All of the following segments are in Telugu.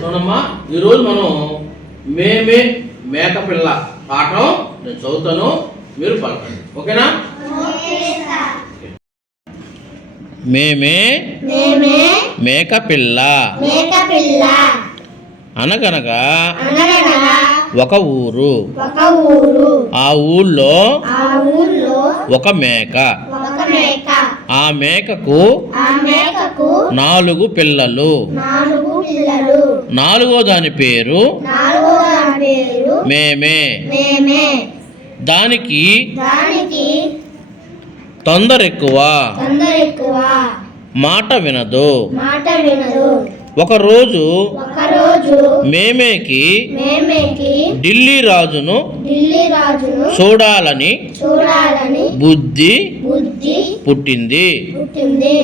చూడమ్మా ఈరోజు మనం మేమే మేకపిల్ల పాఠం నేను చదువుతాను మీరు పలకండి ఓకేనా? మేమే మేకపిల్ల. మేక పిల్ల అనగనగా ఒక ఊరు. ఆ ఊళ్ళో ఒక మేక. ఆ మేకకు ఆ మేకకు నాలుగు పిల్లలు. నాలుగు పిల్లలు నాలుగో దాని పేరు నాలుగో దాని పేరు మేమే. మేమే. దానికి దానికి తొందర ఎక్కువ తొందర ఎక్కువ మాట వినదు. మాట వినదు. ఒకరోజు ఒకరోజు మేమేకి మేమేకి ఢిల్లీ రాజును ఢిల్లీ రాజును చూడాలని చూడాలని బుద్ధి బుద్ధి పుట్టింది. పుట్టింది.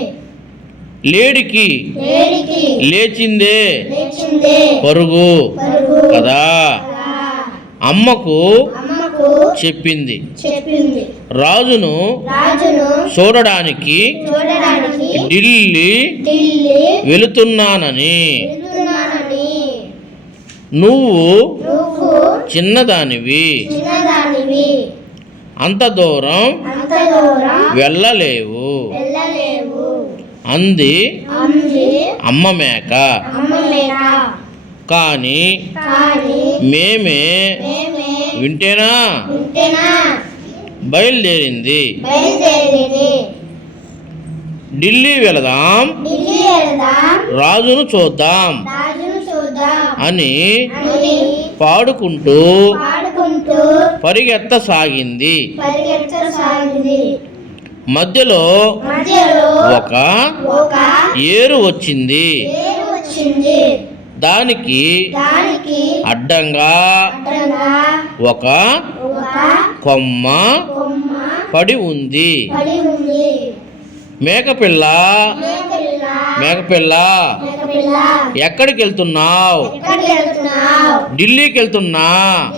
లేడికి లేచిందే పరుగు కదా. అమ్మకు చెప్పింది. రాజును చూడడానికి ఢిల్లీ వెళుతున్నానని. నువ్వు చిన్నదానివి. అంత దూరం అంత దూరం వెళ్ళలేవు. వెళ్ళలేవు. అంది అమ్మ మేక కానీ మేమే వింటేనా? బయలుదేరింది. ఢిల్లీ వెళదాం. రాజును చూద్దాం. అని పాడుకుంటూ పరిగెత్తసాగింది. మధ్యలో ఒక ఏరు వచ్చింది. దానికి అడ్డంగా ఒక కొమ్మ పడి ఉంది. మేకపిల్ల మేకపిల్ల ఎక్కడికి వెళ్తున్నావు? ఢిల్లీకి వెళ్తున్నా.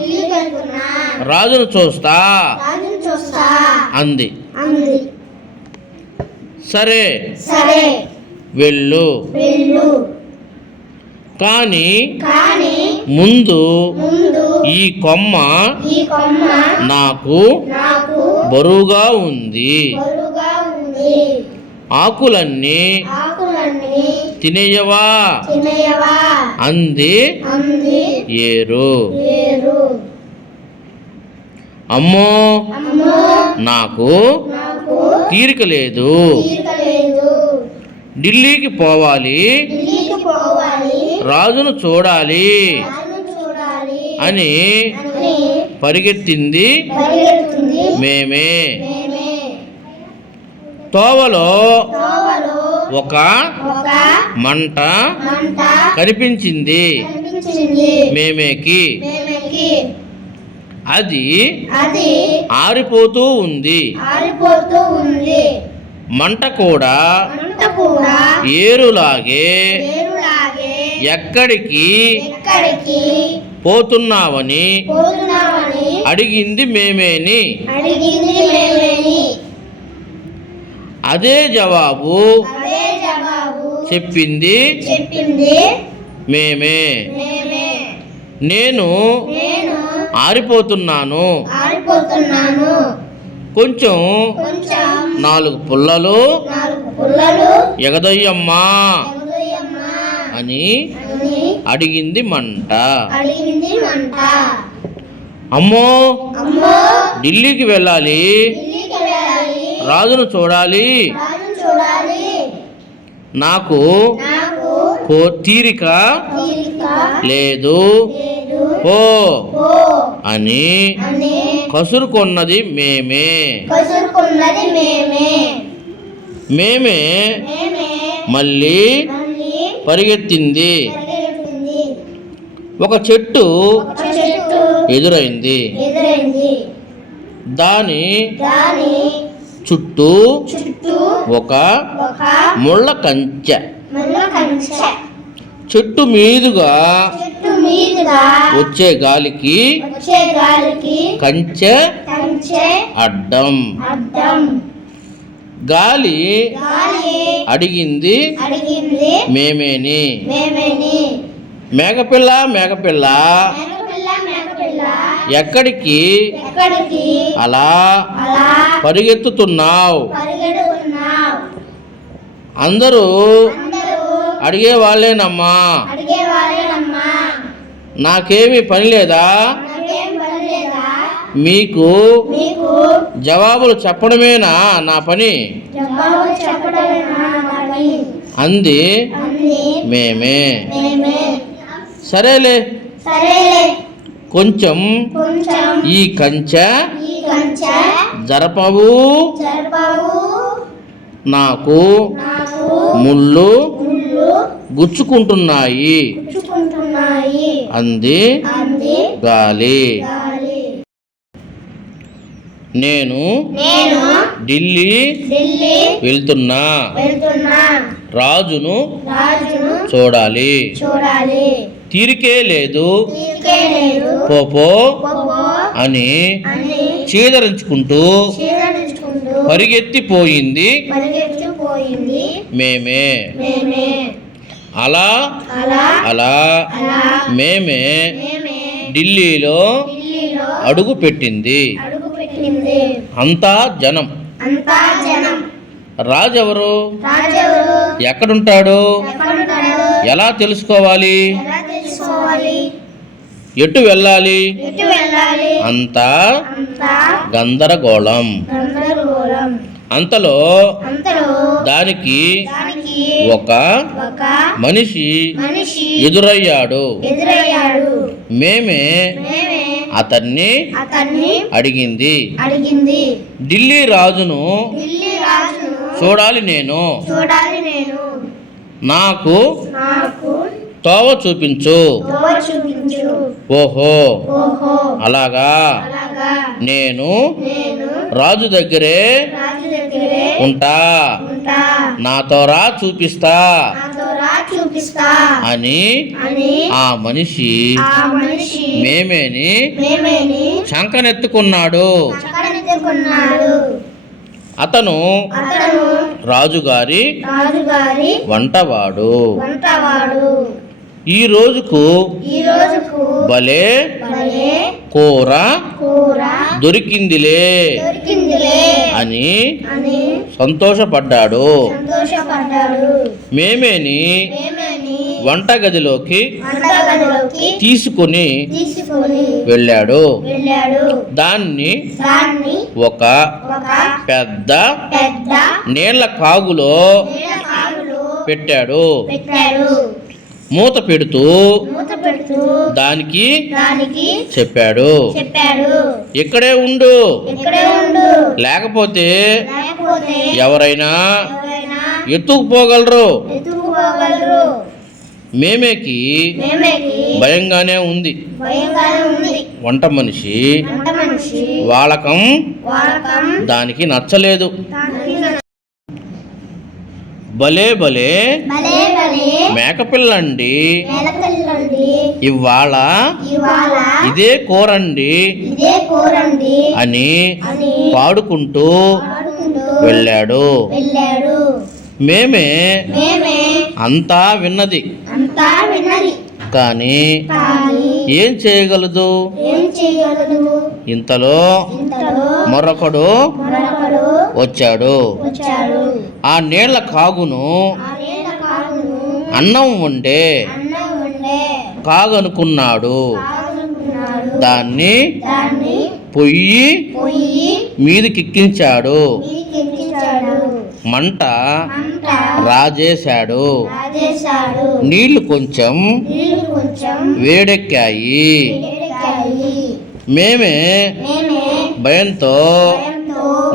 రాజును చూస్తా. రాజును చూస్తా. అంది. అంది. సరే. సరే. వెళ్ళు. కానీ ముందు ఈ కొమ్మ నాకు బరువుగా ఉంది. ఆకులన్నీ తినేయవా? అంది ఏరు. అమ్మో నాకు తీరిక లేదు. ఢిల్లీకి పోవాలి. రాజును చూడాలి అని పరిగెత్తింది మేమే. తోవలో ఒక మంట కనిపించింది. మేమేకి. అది అది ఆరిపోతూ ఉంది. ఆరిపోతూ ఉంది. మంట కూడా మంట కూడా ఏరులాగే ఎక్కడికి ఎక్కడికి పోతున్నావని అడిగింది మేమేని. అడిగింది మేమేని. అదే జవాబు అదే జవాబు చెప్పింది చెప్పింది మేమే. నేను ఆరిపోతున్నాను. కొంచెం నాలుగు పుల్లలు ఎగదయ్యమ్మా అని అడిగింది మంట. అమ్మో ఢిల్లీకి వెళ్ళాలి. రాజును చూడాలి. నాకు తీరిక లేదు. ఓ అని కసురుకొన్నది మేమే. మేమే. మళ్ళీ పరిగెత్తింది. ఒక చెట్టు ఎదురైంది. దాని చుట్టూ ఒక ముళ్ళ కంచె. చెట్టు మీదుగా వచ్చే గాలికి కంచె అడ్డం. అడ్డం. గాలి గాలి అడిగింది అడిగింది మేమేని. మేమేని. మేకపిల్ల మేకపిల్ల మేకపిల్ల మేకపిల్ల ఎక్కడికి? ఎక్కడికి? అలా అలా పరిగెత్తుతున్నావు. అందరూ అడిగే వాళ్ళేనమ్మా నాకేమీ పని లేదా? మీకు జవాబులు చెప్పడమేనా నా పని? అంది మేమే. సరేలే. కొంచెం ఈ కంచె జరపవు. నాకు ముళ్ళు గుచ్చుకుంటున్నాయి. అంది గాలి నేను ఢిల్లీ వెళ్తున్నా. రాజును చూడాలి. తీరికే లేదు. పోపో అని చీదరించుకుంటూ పరిగెత్తిపోయింది. మేమే. అలా అలా మేమే ఢిల్లీలో అడుగు పెట్టింది అంతా జనం. రాజెవరు? ఎక్కడుంటాడు? ఎలా తెలుసుకోవాలి? ఎటు వెళ్ళాలి? అంతా గందరగోళం. అంతలో దానికి ఒక మనిషి ఎదురయ్యాడు. మేమే అతన్ని అడిగింది. ఢిల్లీ రాజును చూడాలి నేను. నాకు తోవ చూపించు. ఓహో. అలాగా. నేను రాజు దగ్గరే ఉంటా. నాతో రా చూపిస్తా. అని ఆ మనిషి మేమేని శంకనెత్తుకున్నాడు అతను రాజుగారి వంటవాడు. ఈ రోజుకు భలే కూర దొరికిందిలే అని సంతోషపడ్డాడు. మేమేని వంటగదిలోకి తీసుకుని వెళ్ళాడు. దాన్ని ఒక పెద్ద నీళ్ళ కాగులో పెట్టాడు. మూత పెడుతూ దానికి చెప్పాడు. ఇక్కడే ఉండు. లేకపోతే ఎవరైనా ఎత్తుకుపోగలరు. మేమేకి భయంగానే ఉంది. వంట మనిషి వాడకం దానికి నచ్చలేదు. భలే భలే మేకపిల్లండి. ఇవాళ ఇదే కూరండి అని పాడుకుంటూ వెళ్ళాడు. మేమే అంతా విన్నది. కానీ ఏం చేయగలదు? ఇంతలో మరొకడు వచ్చాడు. ఆ నీళ్ళ కాగును అన్నం ఉండే కాగనుకున్నాడు. దాన్ని పొయ్యి మీదకెక్కించాడు మంట రాజేశాడు. నీళ్ళు కొంచెం వేడెక్కాయి. మేమే భయంతో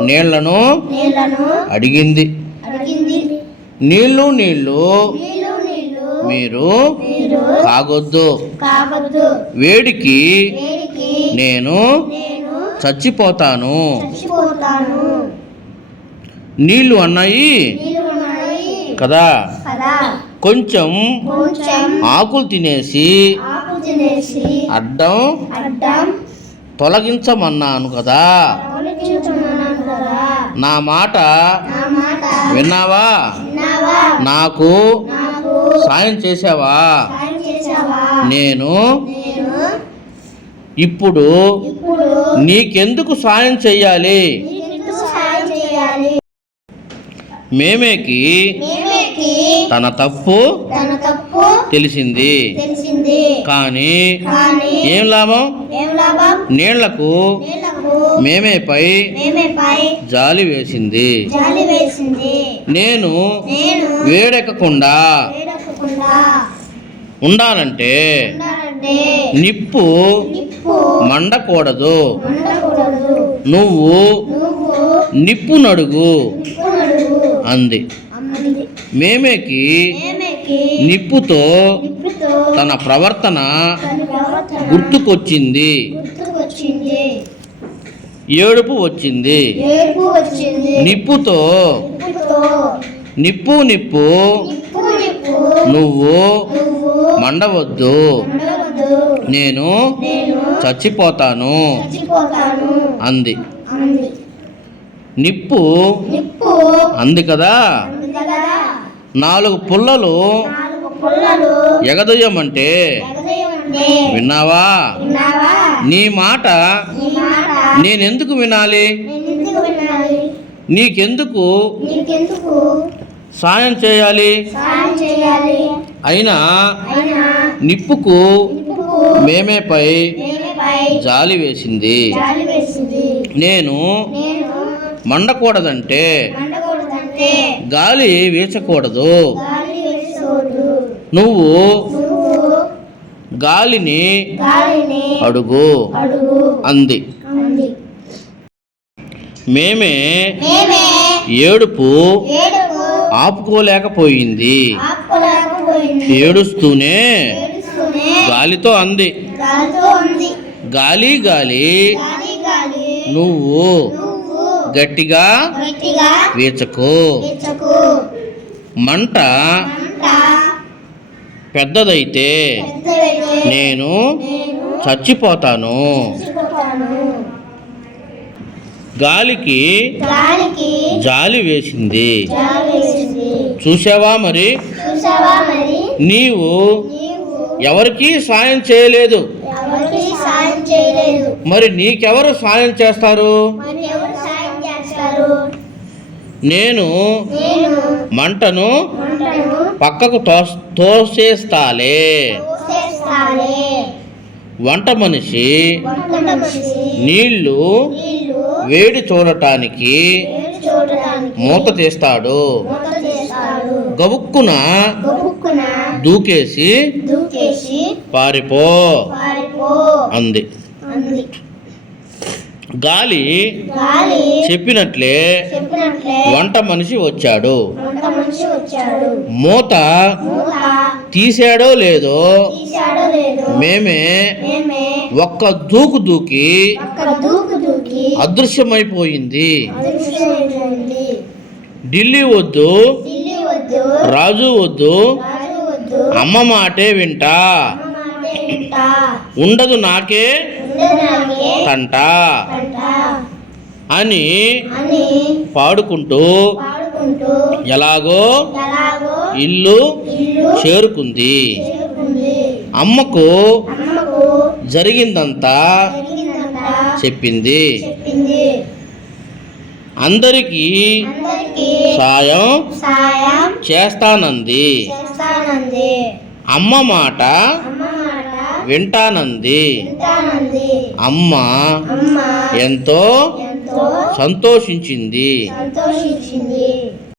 నీళ్ళను అడిగింది. అడిగింది. నీళ్ళు నీళ్ళు నీళ్ళు నీళ్ళు మీరు కాగొద్దు. వేడికి నేను నేను చచ్చిపోతాను. చచ్చిపోతాను. నీళ్ళు అన్నాయి. కదా? కొంచెం ఆకులు తినేసి అడ్డం తొలగించమన్నాను కదా. నా మాట విన్నావా? నాకు సాయం చేసావా నేను ఇప్పుడు నీకెందుకు సాయం చెయ్యాలి నీకు సాయం చేయాలి మేమేకి తన తప్పు తెలిసింది. కానీ ఏం లాభం? నీళ్ళకు మేమేపై జాలి వేసింది. నేను వేడెక్కకుండా ఉండాలంటే నిప్పు మండకూడదు. నువ్వు నిప్పు నడుగు అంది. మేమేకి నిప్పుతో తన ప్రవర్తన తన ప్రవర్తన గుర్తుకొచ్చింది. ఏడుపు వచ్చింది. నిప్పుతో నిప్పు నిప్పు నువ్వు మండవద్దు. నేను చచ్చిపోతాను. అంది. అంది. నిప్పు నిప్పు అంది కదా నాలుగు పుల్లలు ఎగదొయ్యమంటే విన్నావా? నీ మాట నేనెందుకు వినాలి? నేను ఎందుకు వినాలి? నీకెందుకు సాయం చేయాలి? అయినా నిప్పుకు మేమేపై జాలి వేసింది. నేను మండకూడదంటే గాలి వీచకూడదు. నువ్వు గాలిని అడుగు. అంది. మేమే ఏడుపు ఆపుకోలేకపోయింది. ఏడుస్తూనే గాలితో అంది. గాలి గాలి నువ్వు గట్టిగా వీచకు. మంట పెద్దదైతే నేను చచ్చిపోతాను. గాలికి జాలి వేసింది. చూసావా మరి? నీవు ఎవరికి సాయం చేయలేదు. మరి నీకెవరు సాయం చేస్తారు మరి ఎవరు సాయం చేస్తారు నేను మంటను పక్కకు తోస్ తోసేస్తాలే. వంట మనిషి నీళ్ళు వేడి చూడటానికి మూత తీస్తాడు. గబుక్కున దూకేసి పారిపో అంది. గాలి చెప్పినట్లే వంట మనిషి వచ్చాడు. మూత తీసాడో లేదో మేమే ఒక్క దూకు దూకి అదృశ్యమైపోయింది. ఢిల్లీ వద్దు రాజు వద్దు అమ్మ మాటే వింటా. ఉండదు నాకే అంట అని పాడుకుంటూ ఎలాగో ఇల్లు చేరుకుంది. అమ్మకు జరిగిందంతా చెప్పింది. అందరికీ సాయం చేస్తానంది. అమ్మ మాట వింటానంది. అమ్మ ఎంతో సంతోషించింది.